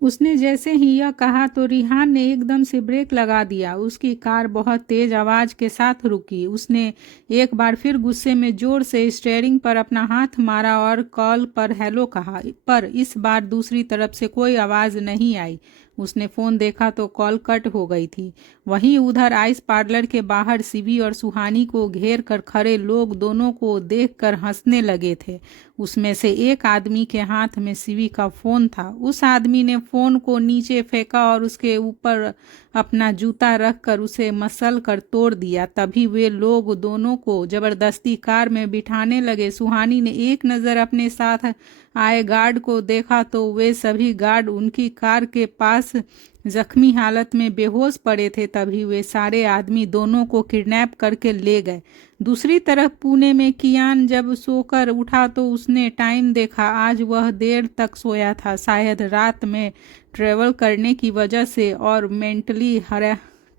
उसने जैसे ही यह कहा तो रिहान ने एकदम से ब्रेक लगा दिया। उसकी कार बहुत तेज आवाज के साथ रुकी। उसने एक बार फिर गुस्से में जोर से स्टीयरिंग पर अपना हाथ मारा और कॉल पर हेलो कहा, पर इस बार दूसरी तरफ से कोई आवाज नहीं आई। उसने फोन देखा तो कॉल कट हो गई थी। वहीं उधर आइस पार्लर के बाहर शिवी और सुहानी को घेर कर खड़े लोग दोनों को देखकर हंसने लगे थे। उसमें से एक आदमी के हाथ में शिवी का फोन था। उस आदमी ने फोन को नीचे फेंका और उसके ऊपर अपना जूता रखकर उसे मसल कर तोड़ दिया। तभी वे लोग दोनों को जबरदस्ती कार में बिठाने लगे। सुहानी ने एक नज़र अपने साथ आए गार्ड को देखा तो वे सभी गार्ड उनकी कार के पास जख्मी हालत में बेहोश पड़े थे। तभी वे सारे आदमी दोनों को किडनैप करके ले गए। दूसरी तरफ पुणे में कियान जब सोकर उठा तो उसने टाइम देखा। आज वह देर तक सोया था, शायद रात में ट्रेवल करने की वजह से और मेंटली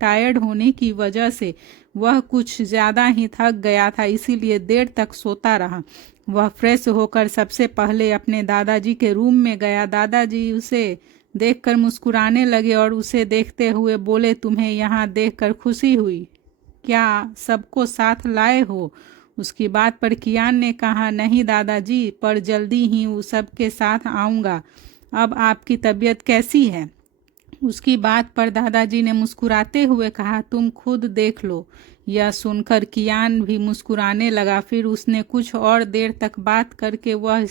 टायर्ड होने की वजह से वह कुछ ज़्यादा ही थक गया था, इसीलिए देर तक सोता रहा। वह फ्रेश होकर सबसे पहले अपने दादाजी के रूम में गया। दादाजी उसे देखकर मुस्कुराने लगे और उसे देखते हुए बोले, तुम्हें यहाँ देखकर खुशी हुई? क्या सबको साथ लाए हो? उसकी बात पर कियान ने कहा, नहीं दादाजी, पर जल्दी ही वो सबके साथ आऊँगा। अब आपकी तबीयत कैसी है? उसकी बात पर दादाजी ने मुस्कुराते हुए कहा, तुम खुद देख लो। यह सुनकर कियान भी मुस्कुराने लगा। फिर उसने कुछ और देर तक बात करके वह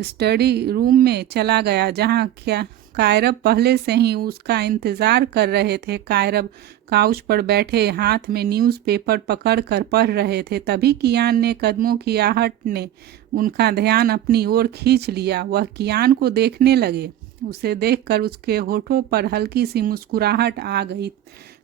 स्टडी रूम में चला गया जहां क्या कायरब पहले से ही उसका इंतज़ार कर रहे थे। कायरब काउच पर बैठे हाथ में न्यूज़पेपर पकड़कर पढ़ रहे थे। तभी कियान ने कदमों की आहट ने उनका ध्यान अपनी ओर खींच लिया। वह कियान को देखने लगे। उसे देखकर उसके होठों पर हल्की सी मुस्कुराहट आ गई,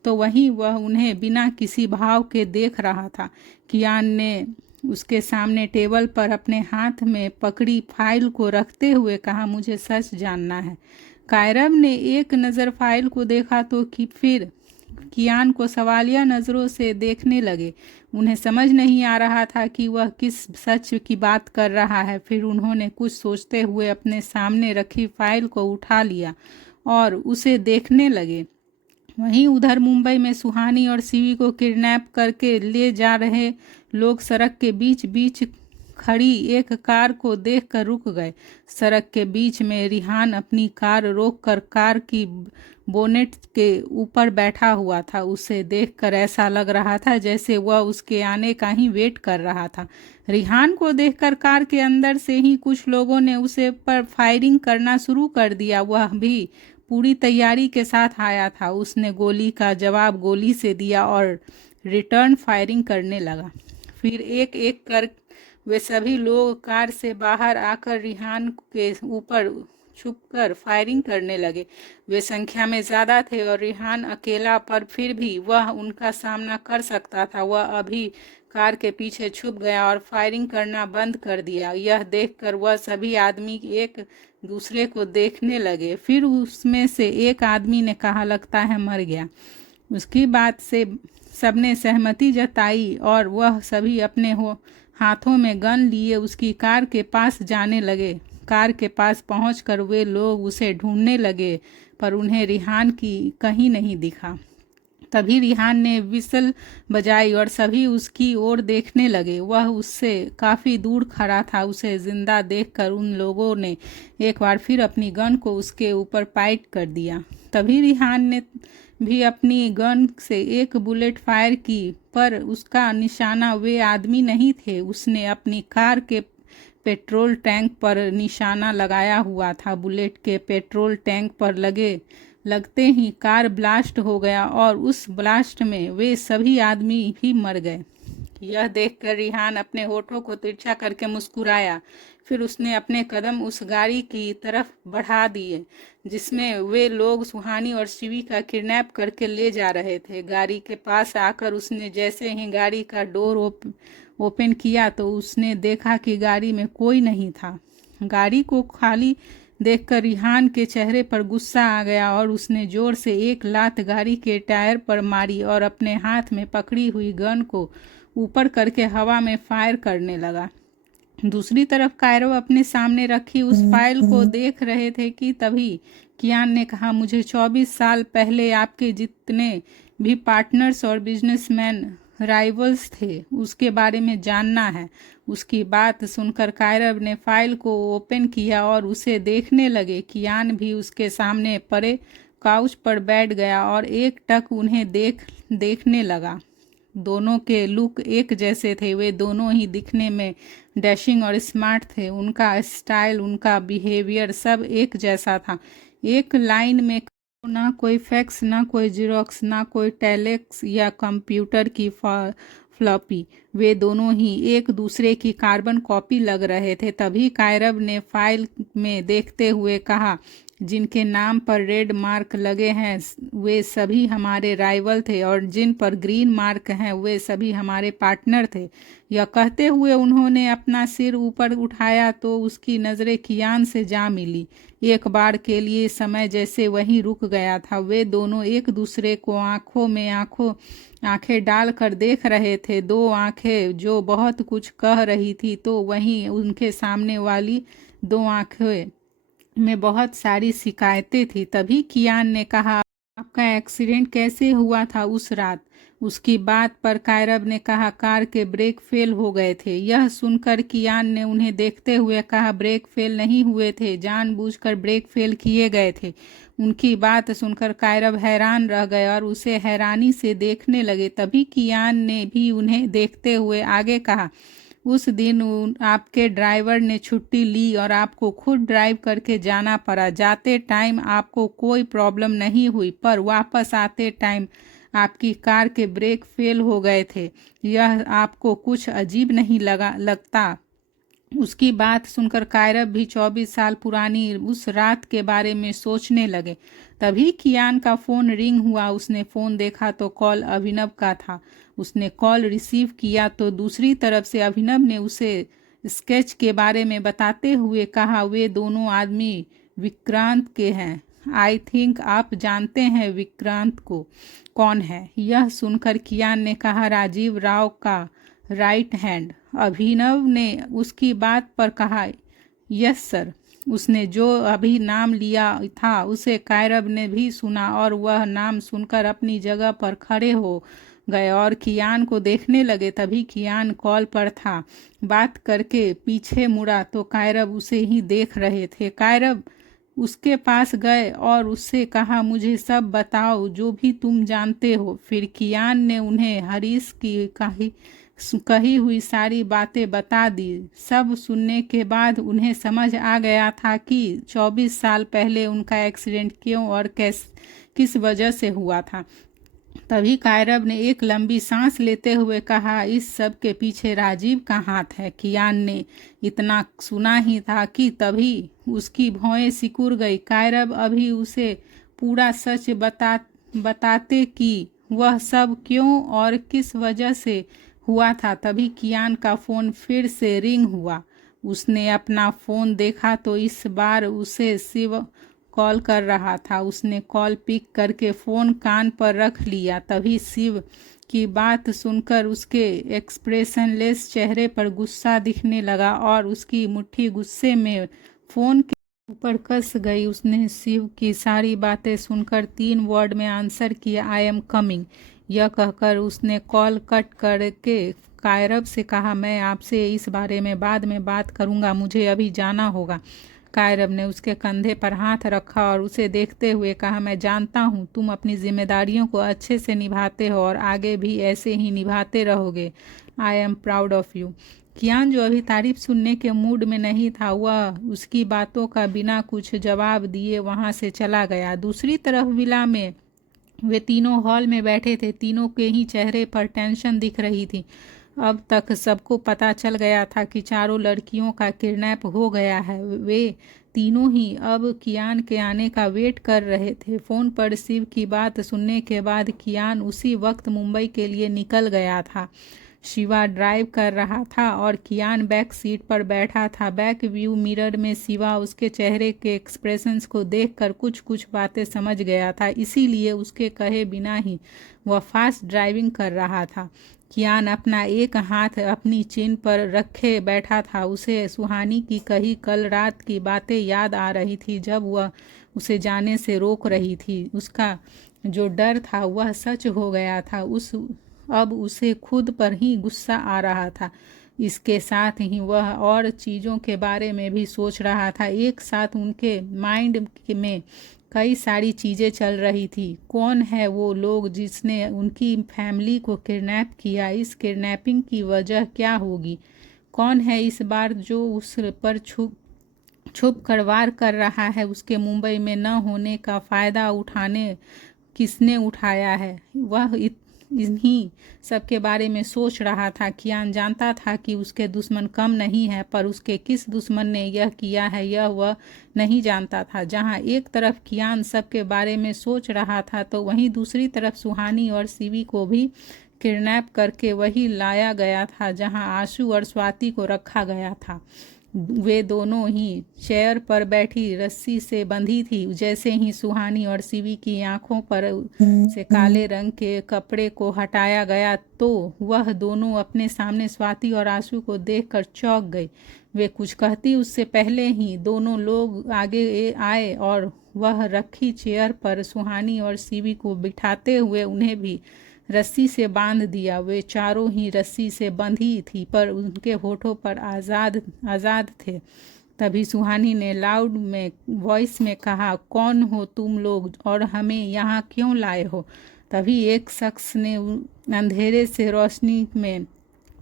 तो वहीं वह उन्हें बिना किसी भाव के देख रहा था। कियान ने उसके सामने टेबल पर अपने हाथ में पकड़ी फाइल को रखते हुए कहा, मुझे सच जानना है। कायरब ने एक नज़र फाइल को देखा तो फिर कियान को सवालिया नज़रों से देखने लगे। उन्हें समझ नहीं आ रहा था कि वह किस सच की बात कर रहा है। फिर उन्होंने कुछ सोचते हुए अपने सामने रखी फाइल को उठा लिया और उसे देखने लगे। वहीं उधर मुंबई में सुहानी और शिवी को किडनैप करके ले जा रहे लोग सड़क के बीच बीच खड़ी एक कार को देखकर रुक गए। सड़क के बीच में रिहान अपनी कार रोककर कार की बोनेट के ऊपर बैठा हुआ था। उसे देखकर ऐसा लग रहा था जैसे वह उसके आने का ही वेट कर रहा था। रिहान को देखकर कार के अंदर से ही कुछ लोगों ने उसे पर फायरिंग करना शुरू कर दिया। वह भी पूरी तैयारी के साथ आया था। उसने गोली का जवाब गोली से दिया और रिटर्न फायरिंग करने लगा। फिर एक एक कर वे सभी लोग कार से बाहर आकर रिहान के ऊपर छुपकर फायरिंग करने लगे। वे संख्या में ज़्यादा थे और रिहान अकेला, पर फिर भी वह उनका सामना कर सकता था। वह अभी कार के पीछे छुप गया और फायरिंग करना बंद कर दिया। यह देखकर वह सभी आदमी एक दूसरे को देखने लगे। फिर उसमें से एक आदमी ने कहा, लगता है मर गया। उसकी बात से सबने सहमति जताई और वह सभी अपने हाथों में गन लिए उसकी कार के पास जाने लगे। कार के पास पहुंचकर वे लोग उसे ढूंढने लगे, पर उन्हें रिहान की कहीं नहीं दिखा। तभी रिहान ने विसल बजाई और सभी उसकी ओर देखने लगे। वह उससे काफ़ी दूर खड़ा था। उसे जिंदा देखकर उन लोगों ने एक बार फिर अपनी गन को उसके ऊपर पॉइंट कर दिया। तभी रिहान ने भी अपनी गन से एक बुलेट फायर की, पर उसका निशाना वे आदमी नहीं थे। उसने अपनी कार के पेट्रोल टैंक पर निशाना लगाया हुआ था। बुलेट के पेट्रोल टैंक पर लगते ही कार ब्लास्ट हो गया और उस ब्लास्ट में वे सभी आदमी भी मर गए। यह देखकर रिहान अपने होठों को तिरछा करके मुस्कुराया। फिर उसने अपने कदम उस गाड़ी की तरफ बढ़ा दिए जिसमें वे लोग सुहानी और शिवी का किडनैप करके ले जा रहे थे। गाड़ी के पास आकर उसने जैसे ही गाड़ी का डोर ओपन किया तो उसने देखा कि गाड़ी में कोई नहीं था। गाड़ी को खाली देखकर रिहान के चेहरे पर गुस्सा आ गया और उसने जोर से एक लात गाड़ी के टायर पर मारी और अपने हाथ में पकड़ी हुई गन को ऊपर करके हवा में फायर करने लगा। दूसरी तरफ कायरो अपने सामने रखी उस फाइल को देख रहे थे कि तभी कियान ने कहा, मुझे 24 साल पहले आपके जितने भी पार्टनर्स और बिजनेसमैन राइवल्स थे उसके बारे में जानना है। उसकी बात सुनकर कायरब ने फाइल को ओपन किया और उसे देखने लगे। कियान भी उसके सामने पड़े काउच पर बैठ गया और एक टक उन्हें देखने लगा। दोनों के लुक एक जैसे थे। वे दोनों ही दिखने में डैशिंग और स्मार्ट थे। उनका स्टाइल, उनका बिहेवियर सब एक जैसा था। एक लाइन में ना कोई फैक्स, ना कोई जीरोक्स, ना कोई टेलेक्स या कंप्यूटर की फ्लॉपी। वे दोनों ही एक दूसरे की कार्बन कॉपी लग रहे थे। तभी कायरब ने फाइल में देखते हुए कहा, जिनके नाम पर रेड मार्क लगे हैं वे सभी हमारे राइवल थे और जिन पर ग्रीन मार्क हैं वे सभी हमारे पार्टनर थे। यह कहते हुए उन्होंने अपना सिर ऊपर उठाया तो उसकी नज़रें कियान से जा मिली। एक बार के लिए समय जैसे वहीं रुक गया था। वे दोनों एक दूसरे को आंखों में आंखें डालकर देख रहे थे। दो आंखें जो बहुत कुछ कह रही थी तो वहीं उनके सामने वाली दो आंखें में बहुत सारी शिकायतें थी। तभी कियान ने कहा, आपका एक्सीडेंट कैसे हुआ था उस रात? उसकी बात पर कायरब ने कहा, कार के ब्रेक फेल हो गए थे। यह सुनकर कियान ने उन्हें देखते हुए कहा, ब्रेक फेल नहीं हुए थे, जानबूझकर ब्रेक फेल किए गए थे। उनकी बात सुनकर कायरब हैरान रह गए और उसे हैरानी से देखने लगे। तभी कियान ने भी उन्हें देखते हुए आगे कहा, उस दिन आपके ड्राइवर ने छुट्टी ली और आपको खुद ड्राइव करके जाना पड़ा। जाते टाइम आपको कोई प्रॉब्लम नहीं हुई, पर वापस आते टाइम आपकी कार के ब्रेक फेल हो गए थे। यह आपको कुछ अजीब नहीं लगता? उसकी बात सुनकर कायरब भी 24 साल पुरानी उस रात के बारे में सोचने लगे। तभी कियान का फ़ोन रिंग हुआ। उसने फ़ोन देखा तो कॉल अभिनव का था। उसने कॉल रिसीव किया तो दूसरी तरफ से अभिनव ने उसे स्केच के बारे में बताते हुए कहा, वे दोनों आदमी विक्रांत के हैं। आई थिंक आप जानते हैं विक्रांत को कौन है। यह सुनकर कियान ने कहा, राजीव राव का राइट हैंड। अभिनव ने उसकी बात पर कहा, यस सर। उसने जो अभी नाम लिया था उसे कायरब ने भी सुना और वह नाम सुनकर अपनी जगह पर खड़े हो गए और कियान को देखने लगे। तभी कियान कॉल पर था। बात करके पीछे मुड़ा तो कायरब उसे ही देख रहे थे। कायरब उसके पास गए और उससे कहा, मुझे सब बताओ जो भी तुम जानते हो। फिर कियान ने उन्हें हरीश की कही हुई सारी बातें बता दी। सब सुनने के बाद उन्हें समझ आ गया था कि 24 साल पहले उनका एक्सीडेंट क्यों और किस वजह से हुआ था। तभी कायरब ने एक लंबी सांस लेते हुए कहा, इस सब के पीछे राजीव का हाथ है। कियान ने इतना सुना ही था कि तभी उसकी भौहें सिकुड़ गई। कायरब अभी उसे पूरा सच बताते कि वह सब क्यों और किस वजह से हुआ था। तभी कियान का फ़ोन फिर से रिंग हुआ। उसने अपना फ़ोन देखा तो इस बार उसे शिव कॉल कर रहा था। उसने कॉल पिक करके फ़ोन कान पर रख लिया। तभी शिव की बात सुनकर उसके एक्सप्रेशनलेस चेहरे पर गुस्सा दिखने लगा और उसकी मुट्ठी गुस्से में फ़ोन के ऊपर कस गई। उसने शिव की सारी बातें सुनकर 3 वर्ड में आंसर किया, आई एम कमिंग। यह कहकर उसने कॉल कट करके कायरब से कहा, मैं आपसे इस बारे में बाद में बात करूंगा, मुझे अभी जाना होगा। कायरब ने उसके कंधे पर हाथ रखा और उसे देखते हुए कहा, मैं जानता हूँ तुम अपनी जिम्मेदारियों को अच्छे से निभाते हो और आगे भी ऐसे ही निभाते रहोगे। I am proud of you. Kiaan जो अभी तारीफ सुनने के मूड में नहीं था, वह उसकी बातों का बिना कुछ जवाब दिए वहाँ से चला गया। दूसरी तरफ विला में वे तीनों हॉल में बैठे थे। तीनों के ही चेहरे पर टेंशन दिख रही थी। अब तक सबको पता चल गया था कि चारों लड़कियों का किडनैप हो गया है। वे तीनों ही अब कियान के आने का वेट कर रहे थे। फ़ोन पर शिव की बात सुनने के बाद कियान उसी वक्त मुंबई के लिए निकल गया था। शिवा ड्राइव कर रहा था और कियान बैक सीट पर बैठा था। बैक व्यू मिरर में शिवा उसके चेहरे के एक्सप्रेशंस को देखकर कुछ कुछ बातें समझ गया था, इसीलिए उसके कहे बिना ही वह फास्ट ड्राइविंग कर रहा था। कियान अपना एक हाथ अपनी चिन पर रखे बैठा था। उसे सुहानी की कही कल रात की बातें याद आ रही थी जब वह उसे जाने से रोक रही थी। उसका जो डर था वह सच हो गया था। अब उसे खुद पर ही गुस्सा आ रहा था। इसके साथ ही वह और चीज़ों के बारे में भी सोच रहा था। एक साथ उनके माइंड में कई सारी चीज़ें चल रही थी। कौन है वो लोग जिसने उनकी फैमिली को किडनैप किया? इस किडनैपिंग की वजह क्या होगी? कौन है इस बार जो उस पर छुप कर वार कर रहा है? उसके मुंबई में न होने का फ़ायदा किसने उठाया है? वह इन्हीं सबके बारे में सोच रहा था। कियान जानता था कि उसके दुश्मन कम नहीं है, पर उसके किस दुश्मन ने यह किया है यह वह नहीं जानता था। जहां एक तरफ कियान सबके बारे में सोच रहा था, तो वहीं दूसरी तरफ सुहानी और शिवी को भी किडनैप करके वही लाया गया था जहां आशु और स्वाति को रखा गया था। वे दोनों ही चेयर पर बैठी रस्सी से बंधी थी। जैसे ही सुहानी और शिवी की आंखों पर से काले रंग के कपड़े को हटाया गया, तो वह दोनों अपने सामने स्वाति और आशु को देखकर चौंक गई। वे कुछ कहती उससे पहले ही दोनों लोग आगे आए और वह रखी चेयर पर सुहानी और शिवी को बिठाते हुए उन्हें भी रस्सी से बांध दिया। वे चारों ही रस्सी से बंधी थी, पर उनके होठों पर आज़ाद थे। तभी सुहानी ने लाउड में वॉइस में कहा, कौन हो तुम लोग और हमें यहाँ क्यों लाए हो? तभी एक शख्स ने अंधेरे से रोशनी में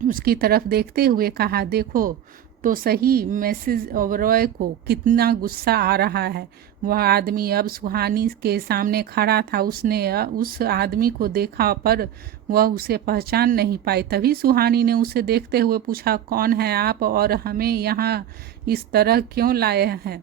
उसकी तरफ देखते हुए कहा, देखो तो सही मिसेस ओबरॉय को कितना गुस्सा आ रहा है। वह आदमी अब सुहानी के सामने खड़ा था। उसने उस आदमी को देखा, पर वह उसे पहचान नहीं पाई। तभी सुहानी ने उसे देखते हुए पूछा, कौन है आप और हमें यहाँ इस तरह क्यों लाए हैं?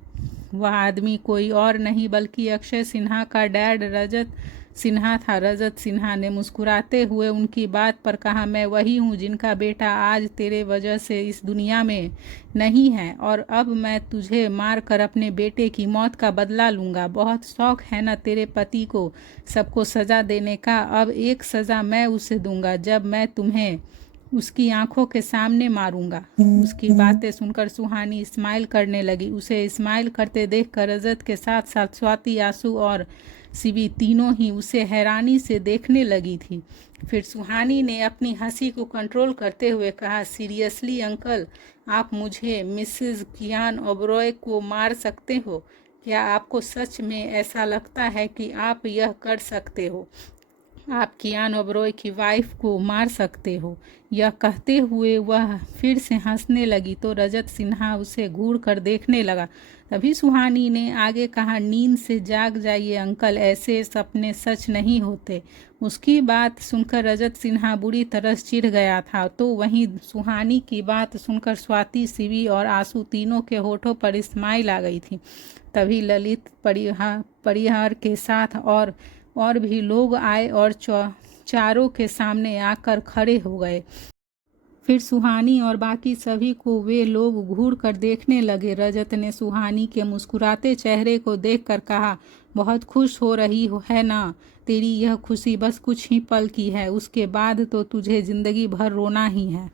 वह आदमी कोई और नहीं बल्कि अक्षय सिन्हा का डैड रजत सिन्हा था। रजत सिन्हा ने मुस्कुराते हुए उनकी बात पर कहा, मैं वही हूँ जिनका बेटा आज तेरे वजह से इस दुनिया में नहीं है, और अब मैं तुझे मार कर अपने बेटे की मौत का बदला लूँगा। बहुत शौक है ना तेरे पति को सबको सज़ा देने का? अब एक सज़ा मैं उसे दूंगा जब मैं तुम्हें उसकी आंखों के सामने मारूंगा। उसकी बातें सुनकर सुहानी स्माइल करने लगी। उसे स्माइल करते देखकर रजत के साथ साथ स्वाति, आशु और शिवी तीनों ही उसे हैरानी से देखने लगी थी। फिर सुहानी ने अपनी हंसी को कंट्रोल करते हुए कहा, सीरियसली अंकल, आप मुझे मिसेस कियान ओबरॉय को मार सकते हो? क्या आपको सच में ऐसा लगता है कि आप यह कर सकते हो? आप कियान ओबरॉय की वाइफ को मार सकते हो? यह कहते हुए वह फिर से हंसने लगी तो रजत सिन्हा उसे घूर कर देखने लगा। तभी सुहानी ने आगे कहा, नींद से जाग जाइए अंकल, ऐसे सपने सच नहीं होते। उसकी बात सुनकर रजत सिन्हा बुरी तरह चिढ़ गया था। तो वहीं सुहानी की बात सुनकर स्वाति, शिवी और आशु तीनों के होठों पर स्माइल आ गई थी। तभी ललित परिहार के साथ और भी लोग आए और चारों के सामने आकर खड़े हो गए। फिर सुहानी और बाकी सभी को वे लोग घूर कर देखने लगे। रजत ने सुहानी के मुस्कुराते चेहरे को देखकर कहा, बहुत खुश हो रही है ना? तेरी यह खुशी बस कुछ ही पल की है, उसके बाद तो तुझे जिंदगी भर रोना ही है।